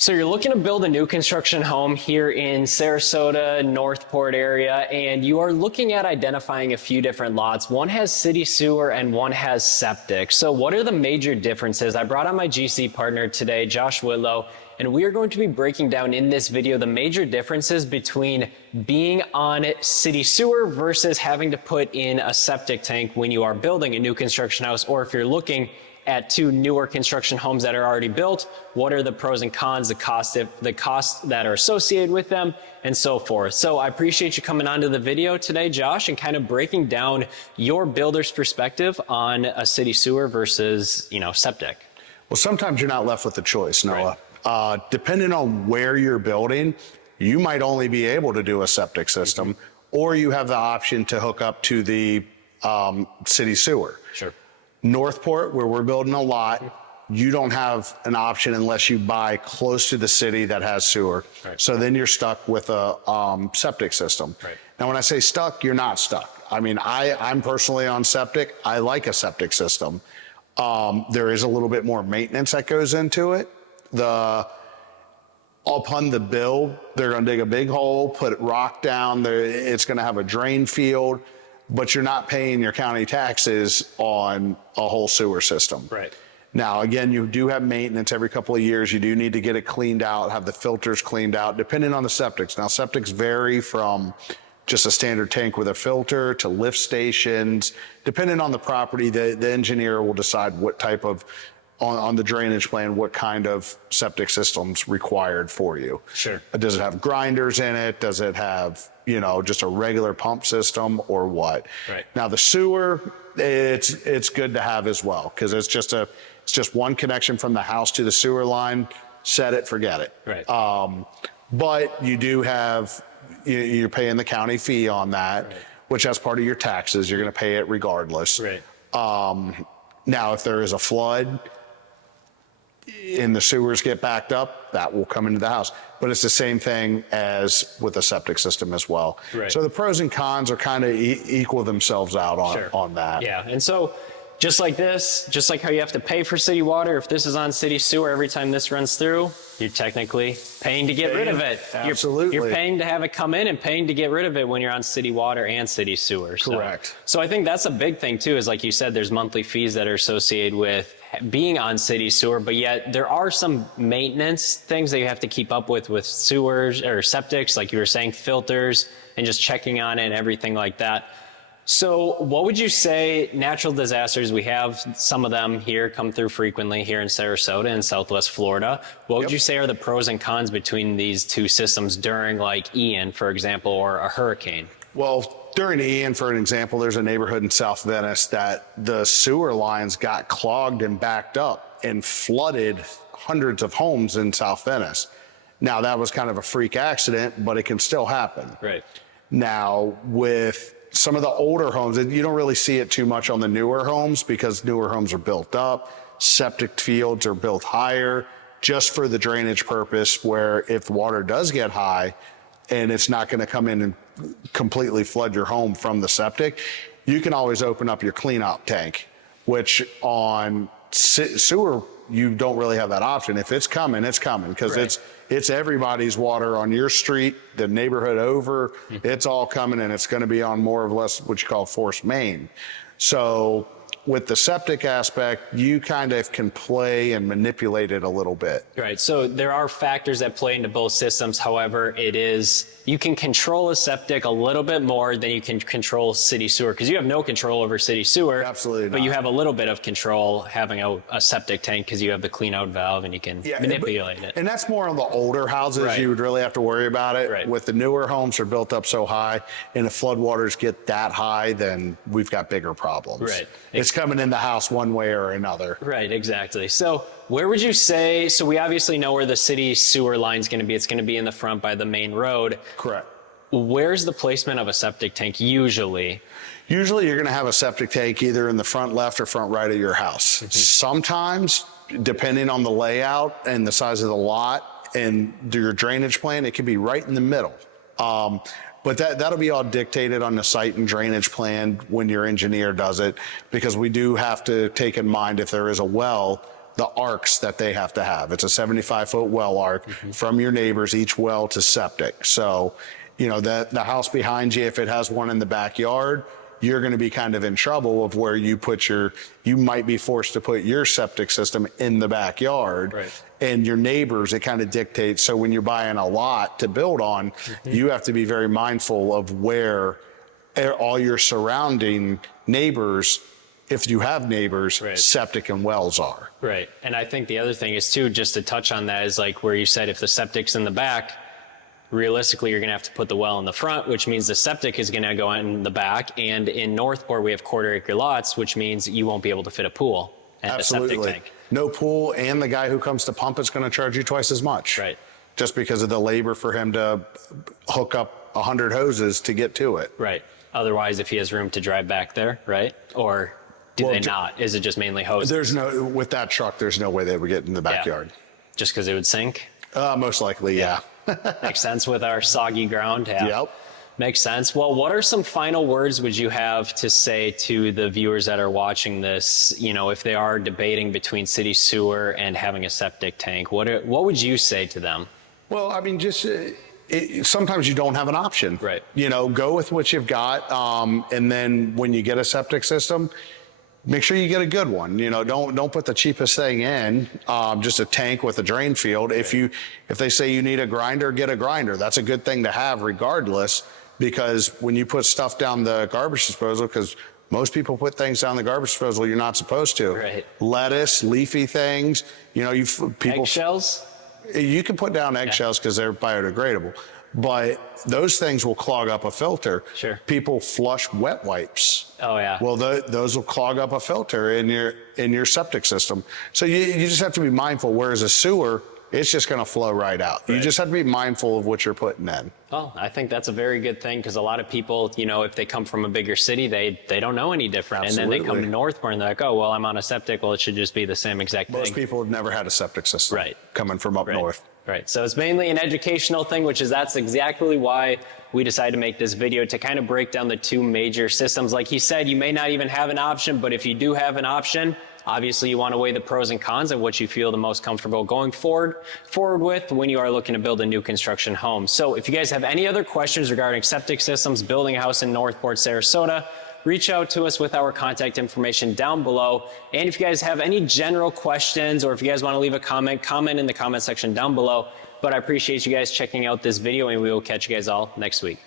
So you're looking to build a new construction home here in Sarasota, Northport area, and you are looking at identifying a few different lots. One has city sewer and one has septic. So what are the major differences? I brought on my GC partner today, Josh Whitlow, and we are going to be breaking down in this video the major differences between being on city sewer versus having to put in a septic tank when you are building a new construction house, or if you're looking at two newer construction homes that are already built. What are the pros and cons, the costs that are associated with them, and so forth. So I appreciate you coming onto the video today, Josh, and kind of breaking down your builder's perspective on a city sewer versus, septic. Well, sometimes you're not left with a choice, Noah. Right. Depending on where you're building, you might only be able to do a septic system, or you have the option to hook up to the city sewer. Sure. Northport, where we're building a lot, you don't have an option unless you buy close to the city that has sewer. Right. So then you're stuck with a septic system. Right. Now, when I say stuck, you're not stuck. I mean, I'm personally on septic. I like a septic system. There is a little bit more maintenance that goes into it. Upon the build, they're going to dig a big hole, put rock down. It's going to have a drain field, but you're not paying your county taxes on a whole sewer system. Right. Now, again, you do have maintenance every couple of years. You do need to get it cleaned out, have the filters cleaned out, depending on the septics. Now, septics vary from just a standard tank with a filter to lift stations. Depending on the property, the engineer will decide what type of, on the drainage plan, what kind of septic system's required for you. Sure. Does it have grinders in it? Does it have, just a regular pump system, or what? Right. Now the sewer, it's good to have as well, because it's just one connection from the house to the sewer line. Set it, forget it. Right. But you do have, you're paying the county fee on that, right, which as part of your taxes, you're going to pay it regardless. Right. Now, if there is a flood and the sewers get backed up, that will come into the house. But it's the same thing as with a septic system as well. Right. So the pros and cons are kind of equal themselves out on that. Yeah, and so just like this, just like how you have to pay for city water, if this is on city sewer, every time this runs through, you're technically paying to get rid of it. Absolutely. You're paying to have it come in and paying to get rid of it when you're on city water and city sewer. Correct. So I think that's a big thing too, is like you said, there's monthly fees that are associated with being on city sewer, but yet there are some maintenance things that you have to keep up with sewers or septics, like you were saying, filters, and just checking on it and everything like that. So what would you say, natural disasters, we have some of them here come through frequently here in Sarasota and Southwest Florida. What would you say are the pros and cons between these two systems during like Ian, for example, or a hurricane? Well, during Ian, for an example, there's a neighborhood in South Venice that the sewer lines got clogged and backed up and flooded hundreds of homes in South Venice. Now, that was kind of a freak accident, but it can still happen. Right. Now, with some of the older homes, you don't really see it too much on the newer homes because newer homes are built up. Septic fields are built higher just for the drainage purpose, where if water does get high and it's not going to come in and completely flood your home from the septic, you can always open up your cleanout tank, which on sewer, you don't really have that option. If it's coming, it's coming, because it's everybody's water on your street, the neighborhood over, it's all coming, and it's going to be on more or less what you call forced main. So with the septic aspect, you kind of can play and manipulate it a little bit. Right. So there are factors that play into both systems. However, you can control a septic a little bit more than you can control city sewer, because you have no control over city sewer. Absolutely not. But you have a little bit of control having a septic tank, because you have the clean out valve and you can manipulate it. And that's more on the older houses. Right. You would really have to worry about it. Right. With the newer homes are built up so high, and if floodwaters get that high, then we've got bigger problems. Right. It's coming in the house one way or another. Right, exactly. So where would you say, so we obviously know where the city sewer line is going to be. It's going to be in the front by the main road. Correct. Where's the placement of a septic tank usually? Usually you're going to have a septic tank either in the front left or front right of your house. Sometimes, depending on the layout and the size of the lot and your drainage plan, it can be right in the middle. But that'll be all dictated on the site and drainage plan when your engineer does it, because we do have to take in mind if there is a well, the arcs that they have to have. It's a 75-foot well arc from your neighbors, each well to septic. So, you know, the house behind you, if it has one in the backyard, you're going to be kind of in trouble of where you might be forced to put your septic system in the backyard. Right. And your neighbors, it kind of dictates. So when you're buying a lot to build on, you have to be very mindful of where all your surrounding neighbors, if you have neighbors, right, septic and wells are. Right. And I think the other thing is too, just to touch on that, is like where you said if the septic's in the back, realistically, you're going to have to put the well in the front, which means the septic is going to go in the back. And in Northport, we have quarter-acre lots, which means you won't be able to fit a pool and Absolutely. a septic tank. No pool, and the guy who comes to pump is going to charge you twice as much. Right. Just because of the labor for him to hook up 100 hoses to get to it. Right. Otherwise, if he has room to drive back there, right? Or do they not? Is it just mainly hoses? With that truck, there's no way they would get in the backyard. Yeah. Just because it would sink? Most likely, yeah. Makes sense with our soggy ground. Yeah. Yep. Makes sense. Well, what are some final words would you have to say to the viewers that are watching this, you know, if they are debating between city sewer and having a septic tank? What would you say to them? Well, I mean, just sometimes you don't have an option. Right. You know, go with what you've got, and then when you get a septic system, make sure you get a good one. You know, don't put the cheapest thing in, just a tank with a drain field. If they say you need a grinder, get a grinder. That's a good thing to have regardless, because when you put stuff down the garbage disposal, because most people put things down the garbage disposal you're not supposed to. Right. Lettuce, leafy things, you know, people. Eggshells? You can put down eggshells because they're biodegradable, but those things will clog up a filter. Sure. People flush wet wipes. Oh yeah. Well, those will clog up a filter in your septic system. So you just have to be mindful. Whereas a sewer, it's just going to flow right out. Right. You just have to be mindful of what you're putting in. Well, I think that's a very good thing, because a lot of people, you know, if they come from a bigger city, they don't know any different. Absolutely. And then they come to Northport and they're like, oh, well, I'm on a septic. Well, it should just be the same exact thing. Most people have never had a septic system. Right. Coming from up north. Right. So it's mainly an educational thing, that's exactly why we decided to make this video, to kind of break down the two major systems. Like he said, you may not even have an option, but if you do have an option, obviously you want to weigh the pros and cons of what you feel the most comfortable going forward with when you are looking to build a new construction home. So if you guys have any other questions regarding septic systems, building a house in Northport, Sarasota, reach out to us with our contact information down below. And if you guys have any general questions, or if you guys want to leave a comment in the comment section down below. But I appreciate you guys checking out this video, and we will catch you guys all next week.